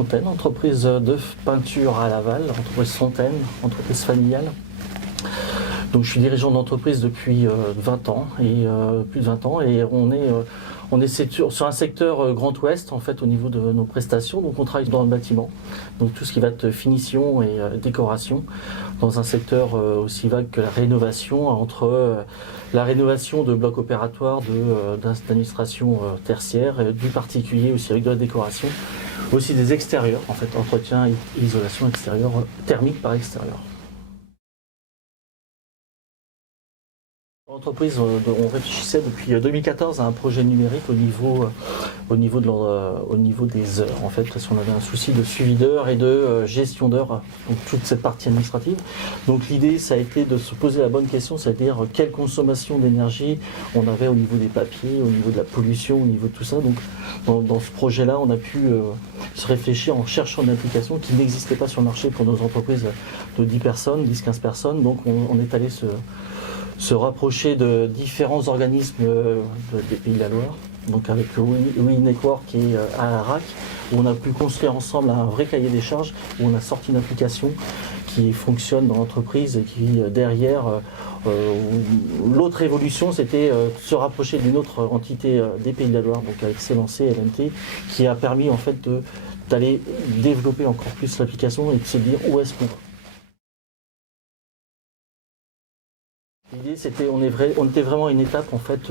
Fontaine, entreprise de peinture à Laval, entreprise Fontaine, entreprise familiale. Donc je suis dirigeant d'entreprise depuis 20 ans et plus de 20 ans et on est sur un secteur Grand Ouest en fait au niveau de nos prestations. Donc on travaille dans le bâtiment, donc tout ce qui va être finition et décoration, dans un secteur aussi vague que la rénovation, entre la rénovation de blocs opératoires, d'administration tertiaire, du particulier aussi avec de la décoration, aussi des extérieurs en fait, entretien et isolation extérieure, thermique par extérieur. L'entreprise, on réfléchissait depuis 2014 à un projet numérique au niveau des heures. En fait, parce qu'on avait un souci de suivi d'heures et de gestion d'heures, donc toute cette partie administrative. Donc l'idée, ça a été de se poser la bonne question, c'est-à-dire quelle consommation d'énergie on avait au niveau des papiers, au niveau de la pollution, au niveau de tout ça. Donc dans ce projet-là, on a pu se réfléchir en cherchant une application qui n'existait pas sur le marché pour nos entreprises de 10 personnes, 10-15 personnes. Donc on est allé se rapprocher de différents organismes des Pays de la Loire, donc avec We Network et ARAC, où on a pu construire ensemble un vrai cahier des charges, où on a sorti une application qui fonctionne dans l'entreprise et qui derrière, l'autre évolution, c'était se rapprocher d'une autre entité des Pays de la Loire, donc avec Célancé, LMT, qui a permis en fait d'aller développer encore plus l'application et de se dire où est-ce qu'on va. L'idée, c'était, on était vraiment à une étape en fait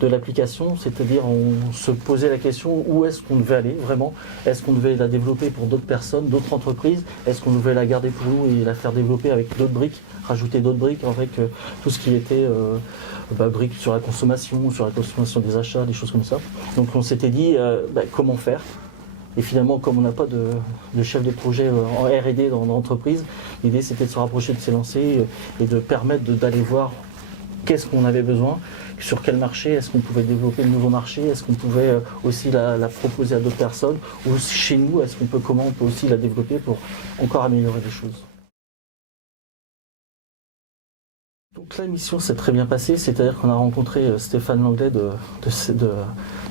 de l'application, c'est-à-dire on se posait la question où est-ce qu'on devait aller vraiment. Est-ce qu'on devait la développer pour d'autres personnes, d'autres entreprises? Est-ce qu'on devait la garder pour nous et la faire développer avec d'autres briques, rajouter d'autres briques avec tout ce qui était briques sur la consommation des achats, des choses comme ça. Donc on s'était dit comment faire. Et finalement, comme on n'a pas de chef de projet en R&D dans l'entreprise, l'idée c'était de se rapprocher de Célancé et de permettre d'aller voir qu'est-ce qu'on avait besoin, sur quel marché, est-ce qu'on pouvait développer de nouveaux marchés, est-ce qu'on pouvait aussi la proposer à d'autres personnes, ou chez nous, comment on peut aussi la développer pour encore améliorer les choses. Donc la mission s'est très bien passée, c'est-à-dire qu'on a rencontré Stéphane Langlais de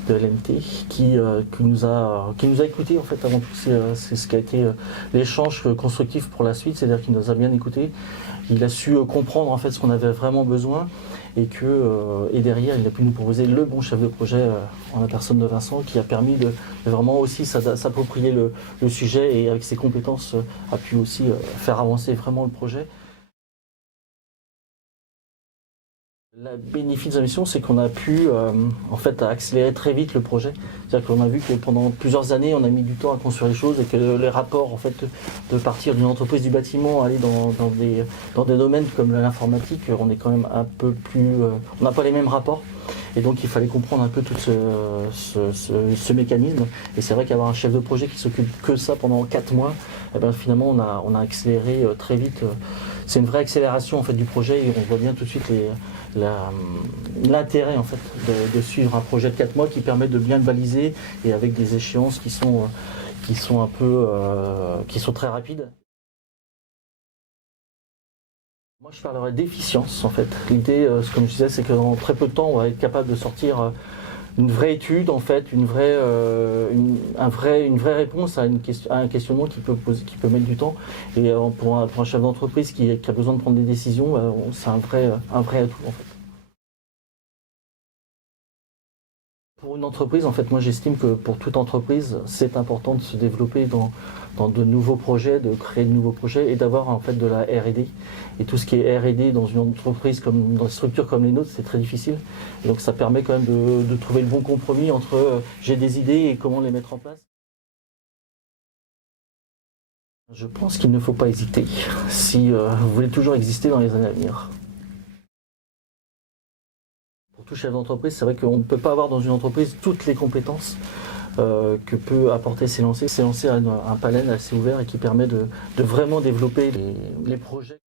LMT qui nous a écoutés en fait avant tout. C'est ce qui a été l'échange constructif pour la suite, c'est-à-dire qu'il nous a bien écoutés. Il a su comprendre en fait ce qu'on avait vraiment besoin et derrière il a pu nous proposer le bon chef de projet en la personne de Vincent, qui a permis de vraiment aussi s'approprier le sujet et avec ses compétences a pu aussi faire avancer vraiment le projet. Le bénéfice de la mission, c'est qu'on a pu en fait accélérer très vite le projet. C'est-à-dire qu'on a vu que pendant plusieurs années, on a mis du temps à construire les choses et que les rapports, en fait, de partir d'une entreprise du bâtiment, aller dans des domaines comme l'informatique, on est quand même un peu plus, on n'a pas les mêmes rapports. Et donc il fallait comprendre un peu tout ce mécanisme. Et c'est vrai qu'avoir un chef de projet qui s'occupe que ça pendant 4 mois, finalement on a accéléré très vite. C'est une vraie accélération en fait du projet et on voit bien tout de suite l'intérêt en fait de suivre un projet de 4 mois qui permet de bien le baliser et avec des échéances qui sont très rapides. Moi, je parlerais d'efficience, en fait. L'idée, comme je disais, c'est qu'en très peu de temps, on va être capable de sortir une vraie étude, en fait, une vraie réponse à un questionnement qui peut mettre du temps. Et pour un chef d'entreprise qui a besoin de prendre des décisions, c'est un vrai atout, en fait. Pour une entreprise, en fait, moi j'estime que pour toute entreprise, c'est important de se développer dans de nouveaux projets, de créer de nouveaux projets et d'avoir en fait de la R&D. Et tout ce qui est R&D dans une entreprise comme dans une structure comme les nôtres, c'est très difficile. Et donc ça permet quand même de trouver le bon compromis entre j'ai des idées et comment les mettre en place. Je pense qu'il ne faut pas hésiter si vous voulez toujours exister dans les années à venir. Pour tout chef d'entreprise, c'est vrai qu'on ne peut pas avoir dans une entreprise toutes les compétences que peut apporter Célancé. Célancé a un panel assez ouvert et qui permet de vraiment développer les projets.